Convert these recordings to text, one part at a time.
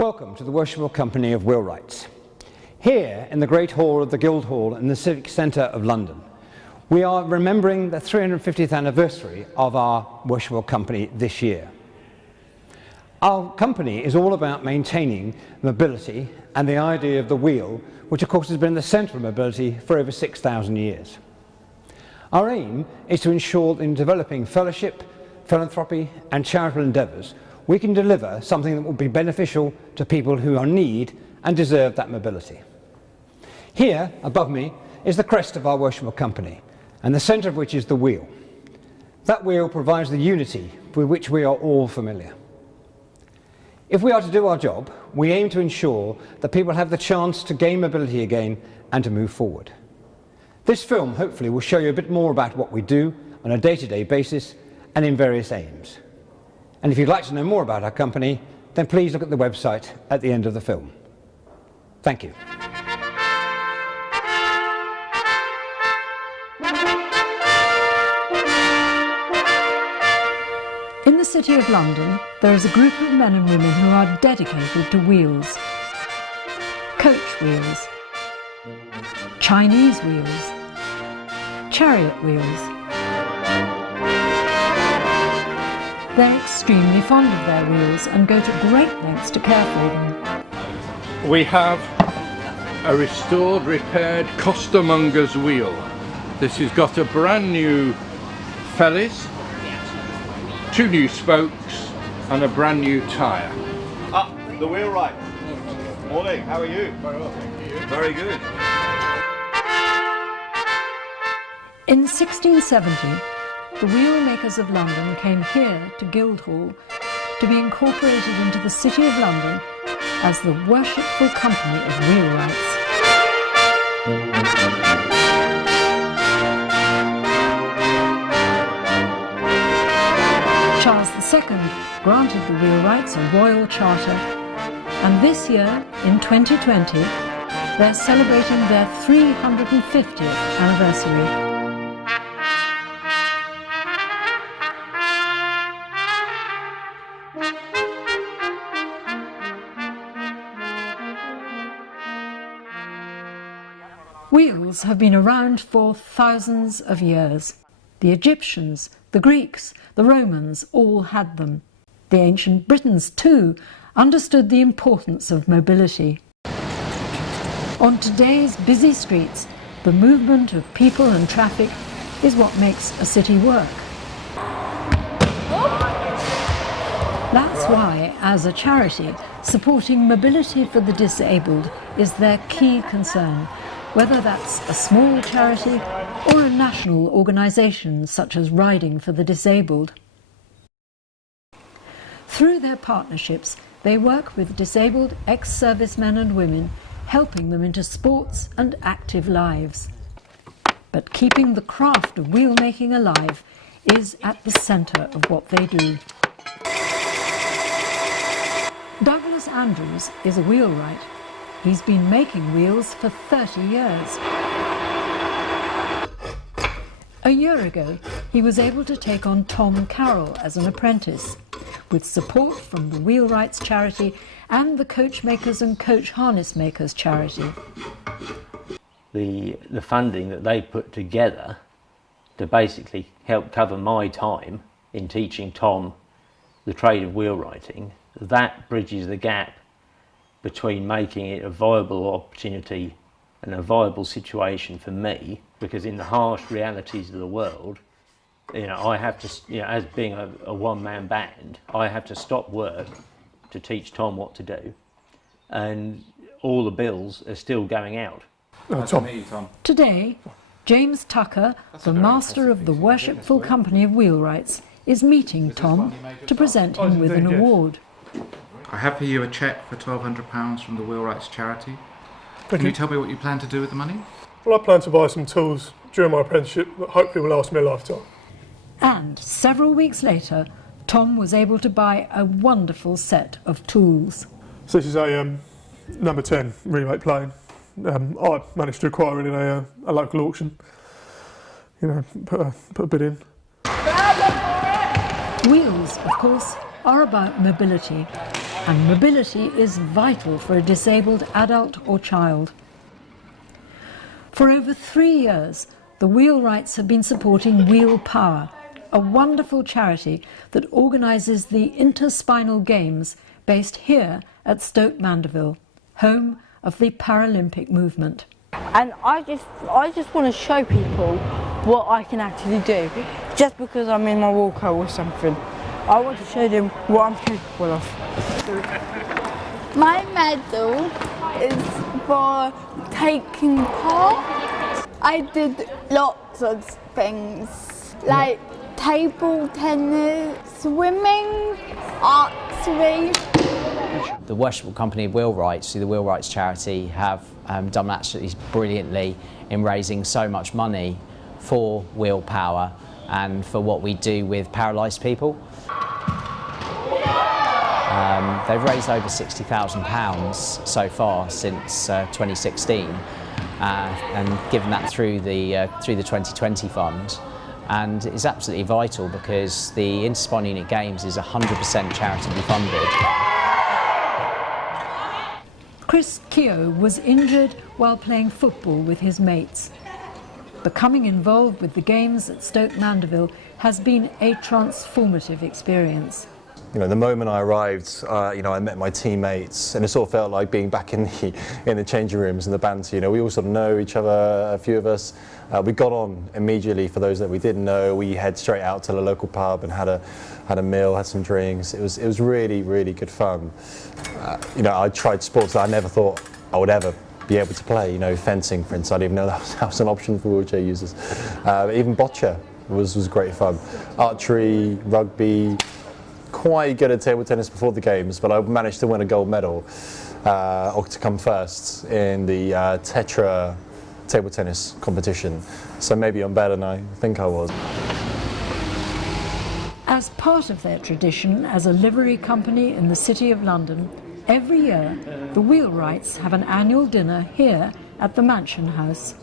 Welcome to the Worshipful Company of Wheelwrights. Here in the Great Hall of the Guildhall in the Civic Centre of London, we are remembering the 350th anniversary of our Worshipful Company this year. Our company is all about maintaining mobility and the idea of the wheel, which of course has been the centre of mobility for over 6,000 years. Our aim is to ensure that in developing fellowship, philanthropy and charitable endeavours, we can deliver something that will be beneficial to people who are in need and deserve that mobility. Here, above me, is the crest of our Worshipful Company, and the centre of which is the wheel. That wheel provides the unity with which we are all familiar. If we are to do our job, we aim to ensure that people have the chance to gain mobility again and to move forward. This film hopefully will show you a bit more about what we do on a day-to-day basis and in various aims. And if you'd like to know more about our company, then please look at the website at the end of the film. Thank you. In the City of London, there is a group of men and women who are dedicated to wheels. Coach wheels, Chinese wheels, chariot wheels. They're extremely fond of their wheels and go to great lengths to care for them. We have a restored, repaired costermonger's wheel. This has got a brand new fellies, 2 new spokes and a brand new tyre. The Wheelwrights. Morning, how are you? Very well, thank you. Very good. In 1670, the wheelmakers of London came here to Guildhall to be incorporated into the City of London as the Worshipful Company of Wheelwrights. Charles II granted the Wheelwrights a royal charter, and this year, in 2020, they're celebrating their 350th anniversary. Wheels have been around for thousands of years. The Egyptians, the Greeks, the Romans all had them. The ancient Britons, too, understood the importance of mobility. On today's busy streets, the movement of people and traffic is what makes a city work. That's why, as a charity, supporting mobility for the disabled is their key concern, whether that's a small charity or a national organisation such as Riding for the Disabled. Through their partnerships, they work with disabled ex-servicemen and women, helping them into sports and active lives. But keeping the craft of wheelmaking alive is at the centre of what they do. Douglas Andrews is a wheelwright. He's been making wheels for 30 years. A year ago, he was able to take on Tom Carroll as an apprentice, with support from the Wheelwrights charity and the Coachmakers and Coach Harness Makers charity. The funding that they put together to basically help cover my time in teaching Tom the trade of wheelwrighting, that bridges the gap between making it a viable opportunity and a viable situation for me, because in the harsh realities of the world, I have to, as being a one-man band, I have to stop work to teach Tom what to do, and all the bills are still going out. Tom. Today, James Tucker, the master of the Worshipful Company of Wheelwrights, is meeting Tom to present him with an award. I have for you a cheque for £1,200 from the Wheelwrights charity. Can you tell me what you plan to do with the money? Well, I plan to buy some tools during my apprenticeship that hopefully will last me a lifetime. And several weeks later, Tom was able to buy a wonderful set of tools. So this is a number 10 remake plane. I managed to acquire it in a local auction. Put a bid in. Wheels, of course, are about mobility. and mobility is vital for a disabled adult or child. For over 3 years, the Wheelwrights have been supporting Wheel Power, a wonderful charity that organises the Interspinal Games based here at Stoke Mandeville, home of the Paralympic movement. And I just want to show people what I can actually do, just because I'm in my walker or something. I want to show them what I'm capable of. My medal is for taking part. I did lots of things, like table tennis, swimming, archery. The Worshipful Company of Wheelwrights, the Wheelwrights charity, have done absolutely brilliantly in raising so much money for Wheel Power and for what we do with paralysed people. They've raised over £60,000 so far since 2016 and given that through the 2020 fund. And it's absolutely vital because the Interspinal Unit Games is 100% charitably funded. Chris Keogh was injured while playing football with his mates. Becoming involved with the games at Stoke Mandeville has been a transformative experience. You know, the moment I arrived, I met my teammates, and it sort of felt like being back in the changing rooms and the banter. You know, we all sort of know each other, a few of us. We got on immediately. For those that we didn't know, we head straight out to the local pub and had a meal, had some drinks. It was really, really good fun. I tried sports that I never thought I would ever be able to play. You know, fencing, for instance, I didn't even know that was an option for wheelchair users. Even bocce was great fun. Archery, rugby. Quite good at table tennis before the games, but I managed to win a gold medal, or to come first in the Tetra table tennis competition. So maybe I'm better than I think I was. As part of their tradition as a livery company in the City of London, every year the Wheelwrights have an annual dinner here at the Mansion House.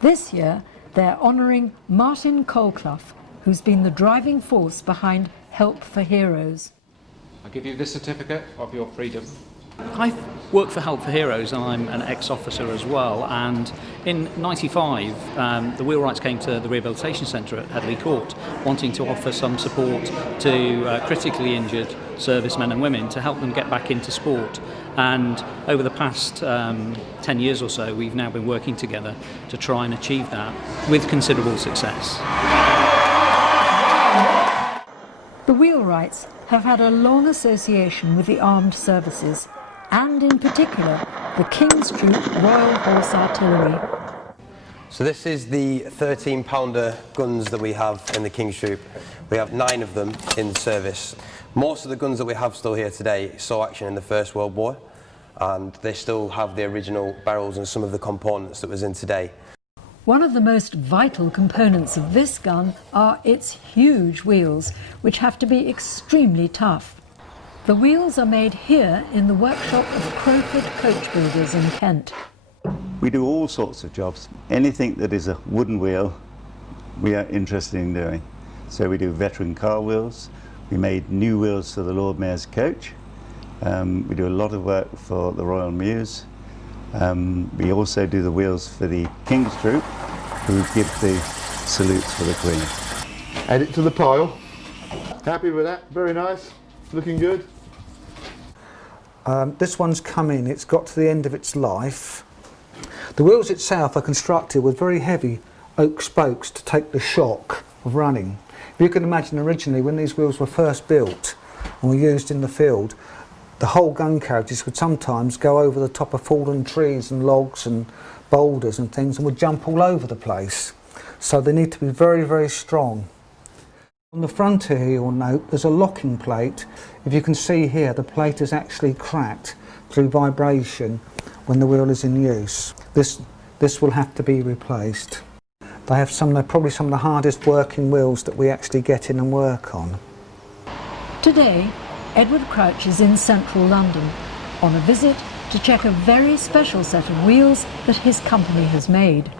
This year they're honouring Martin Colclough, who's been the driving force behind Help for Heroes. I give you this certificate of your freedom. I work for Help for Heroes and I'm an ex-officer as well, and in '95 the Wheelwrights came to the rehabilitation centre at Headley Court wanting to offer some support to critically injured servicemen and women to help them get back into sport. And over the past 10 years or so we've now been working together to try and achieve that with considerable success. The Wheelwrights have had a long association with the armed services, and in particular the King's Troop Royal Horse Artillery. So this is the 13-pounder guns that we have in the King's Troop. We have 9 of them in service. Most of the guns that we have still here today saw action in the First World War, and they still have the original barrels and some of the components that was in today. One of the most vital components of this gun are its huge wheels, which have to be extremely tough. The wheels are made here in the workshop of Crowford Coach Builders in Kent. We do all sorts of jobs. Anything that is a wooden wheel, we are interested in doing. So we do veteran car wheels. We made new wheels for the Lord Mayor's coach. We do a lot of work for the Royal Mews. We also do the wheels for the King's Troop, who give the salutes for the Queen. Add it to the pile. Happy with that? Very nice. Looking good. This one's come in. It's got to the end of its life. The wheels itself are constructed with very heavy oak spokes to take the shock of running. If you can imagine, originally when these wheels were first built and were used in the field, the whole gun carriages would sometimes go over the top of fallen trees and logs and boulders and things and would jump all over the place. So they need to be very, very strong. On the front here you'll note there's a locking plate. If you can see here, the plate is actually cracked through vibration when the wheel is in use. This will have to be replaced. They're probably some of the hardest working wheels that we actually get in and work on. Today, Edward Crouch is in central London on a visit to check a very special set of wheels that his company has made.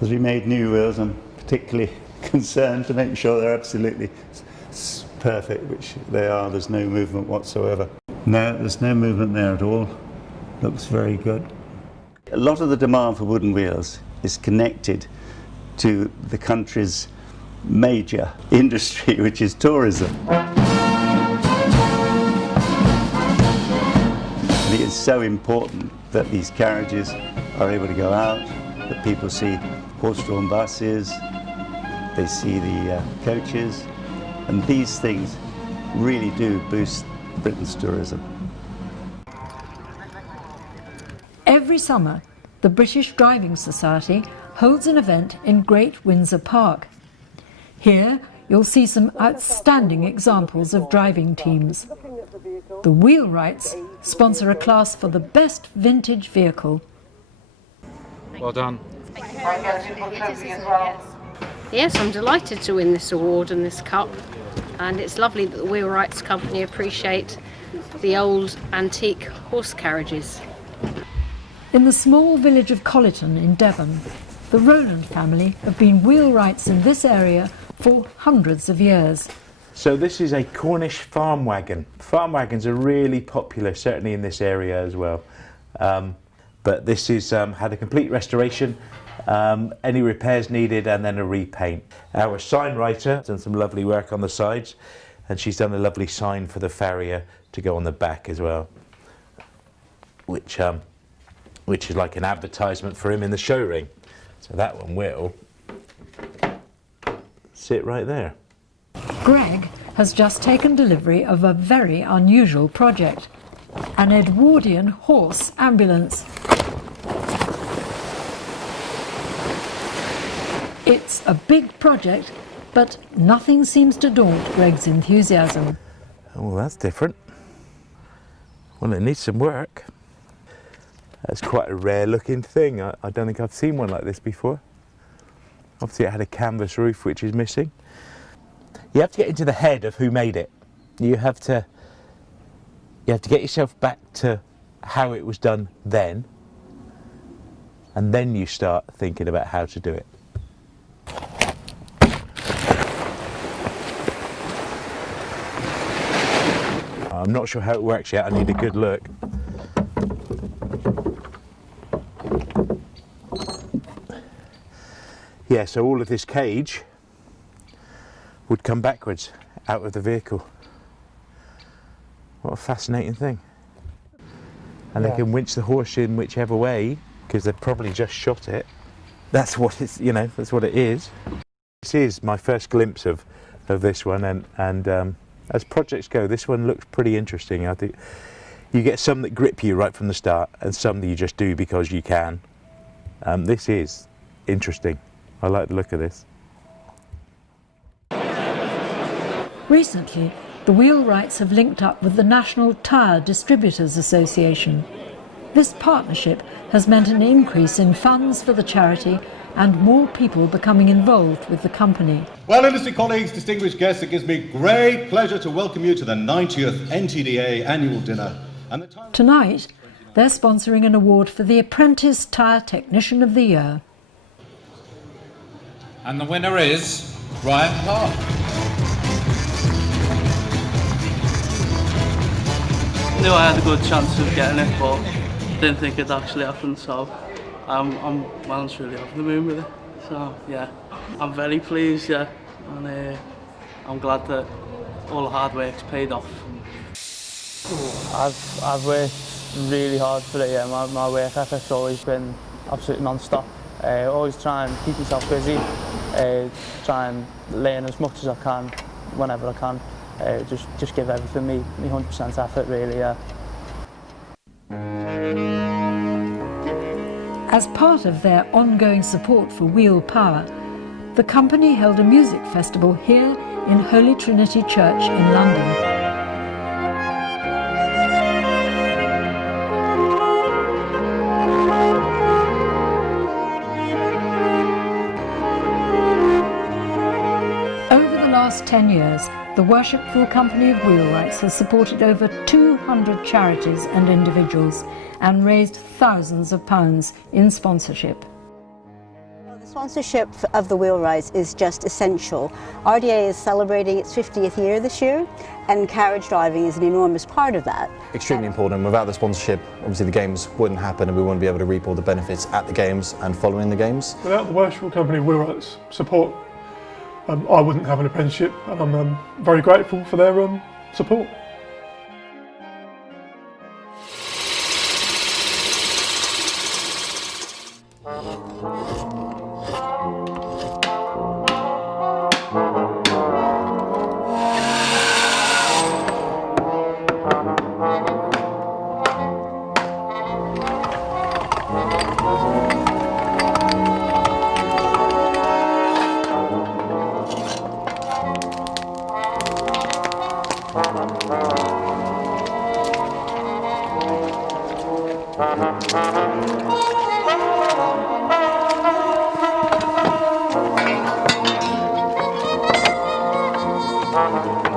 As we made new wheels, I'm particularly concerned to make sure they're absolutely perfect, which they are. There's no movement whatsoever. No, there's no movement there at all. Looks very good. A lot of the demand for wooden wheels is connected to the country's major industry, which is tourism. And it is so important that these carriages are able to go out, that people see horse-drawn buses, they see the coaches, and these things really do boost Britain's tourism. Every summer, the British Driving Society holds an event in Great Windsor Park. Here, you'll see some outstanding examples of driving teams. The Wheelwrights sponsor a class for the best vintage vehicle. Well done. Yes, I'm delighted to win this award and this cup, and it's lovely that the Wheelwrights company appreciate the old antique horse carriages. In the small village of Colliton in Devon, the Rowland family have been wheelwrights in this area for hundreds of years. So this is a Cornish farm wagon. Farm wagons are really popular, certainly in this area as well. But this is had a complete restoration, any repairs needed, and then a repaint. Our sign writer has done some lovely work on the sides, and she's done a lovely sign for the farrier to go on the back as well, which is like an advertisement for him in the show ring. So that one will sit right there. Greg has just taken delivery of a very unusual project, an Edwardian horse ambulance. It's a big project, but nothing seems to daunt Greg's enthusiasm. Oh, that's different. Well, it needs some work. That's quite a rare looking thing. I don't think I've seen one like this before. Obviously it had a canvas roof, which is missing. You have to get into the head of who made it. You have to get yourself back to how it was done then, and then you start thinking about how to do it. I'm not sure how it works yet. I need a good look. Yeah, so all of this cage would come backwards out of the vehicle. What a fascinating thing. And they can winch the horse in whichever way, because they've probably just shot it. That's what it's, you know, that's what it is. This is my first glimpse of this one, and as projects go, this one looks pretty interesting. I think you get some that grip you right from the start, and some that you just do because you can. This is interesting. I like the look of this. Recently, the Wheelwrights have linked up with the National Tyre Distributors Association. This partnership has meant an increase in funds for the charity and more people becoming involved with the company. Well, industry colleagues, distinguished guests, it gives me great pleasure to welcome you to the 90th NTDA annual dinner. And Tonight, they're sponsoring an award for the Apprentice Tyre Technician of the Year. And the winner is Ryan Clark. Knew I had a good chance of getting it, but didn't think it'd actually happen, so I'm well and truly over the moon with it. So yeah, I'm very pleased, yeah, and I'm glad that all the hard work's paid off. I've worked really hard for it, yeah. My work ethic's always been absolutely non-stop. Always try and keep myself busy, try and learn as much as I can, whenever I can. Just give everything me 100% effort, really, yeah. As part of their ongoing support for wheel power, the company held a music festival here in Holy Trinity Church in London. Over the last 10 years, the Worshipful Company of Wheelwrights has supported over 200 charities and individuals and raised thousands of pounds in sponsorship. This Sponsorship of the Wheelwrights is just essential. RDA is celebrating its 50th year this year, and carriage driving is an enormous part of that. Extremely important. Without the sponsorship, obviously the games wouldn't happen, and we wouldn't be able to reap all the benefits at the games and following the games. Without the Worshipful Company of Wheelwrights support, I wouldn't have an apprenticeship, and I'm very grateful for their support. Thank you.